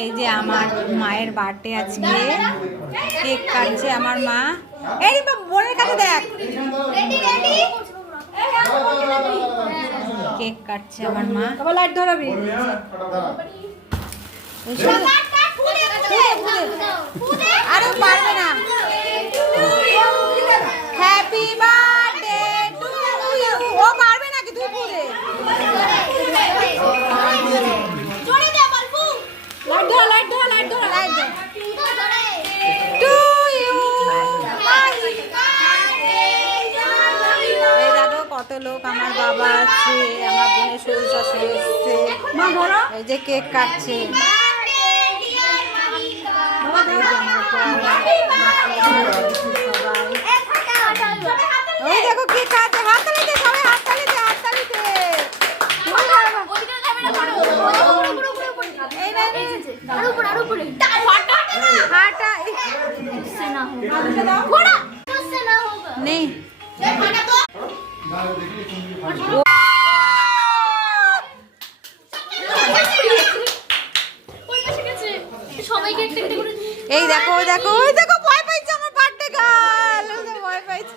এই যে আমার মায়ের বার্থডে আজকে, কেক কাটছে আমার মা। এই বোনের কাছে দেখ, কেক কাটছে আমার মা। আবার লাইট ধরাবি? আরে পারবে না। Happy birthday to you. ও পারবে নাকি? তুই পুরে লাইট ধরা, লাইট ধরা, লাইট ধরা, লাইট ধরা টু ইউ। এই দেখো কত লোক, আমার বাবা আছে, আমার বোনের শ্বশুর শাশুড়ি এসছে, এই যে কেক কাটছে। ওই দেখো কেক কাটছে, হাততালিতে সবাই, হাততালিতে, হাততালিতে। नहीं এই দেখো, ওই দেখো, ওই দেখো, ভয় পাইছে আমার বার্থডে গার্ল, ভয় পাইছে।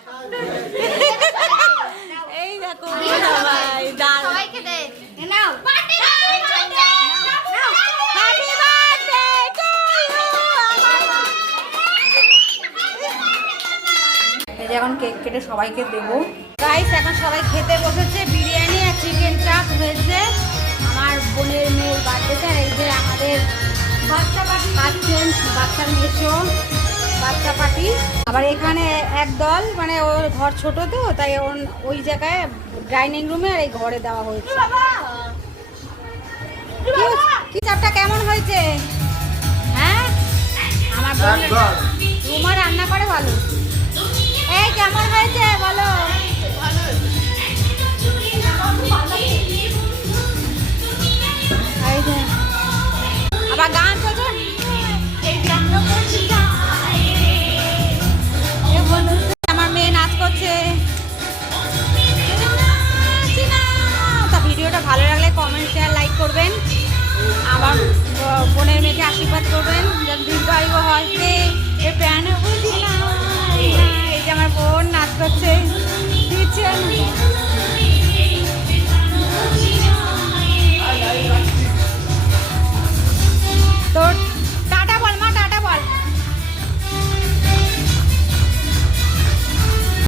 এই দেখো সবাই ডাল, সবাইকে দে নাও birthday happy birthday to you. এই যে এখন কেক কেটে সবাইকে দেবো। গাইস এখন সবাই খেতে বসেছে, বিরিয়ানি আর চিকেন চাপ হয়েছে আমার বোনের মেয়ের বার্থডেতে। এই যে আমাদের বাচ্চা পার্টি খাচ্ছেন, বাচ্চার মেশো বাচ্চা পার্টি। আবার এখানে এক দল, মানে ওর ঘর ছোট তো, তাই ওই জায়গায় ডাইনিং রুমে আর এই ঘরে দেওয়া হয়েছে। কি চাপটা কেমন হয়েছে? হ্যাঁ আমার রুমা রান্না করে ভালো। এই কেমন হয়েছে বলো? আবার গান চলছে, আমার মেয়ে নাচ করছে। তা ভিডিওটা ভালো লাগলে কমেন্ট, শেয়ার, লাইক করবেন। আমার বোনের মেয়েকে আশীর্বাদ করবেন যেন দীর্ঘায়ু হয়। এই যে আমার বোন নাচ করছে।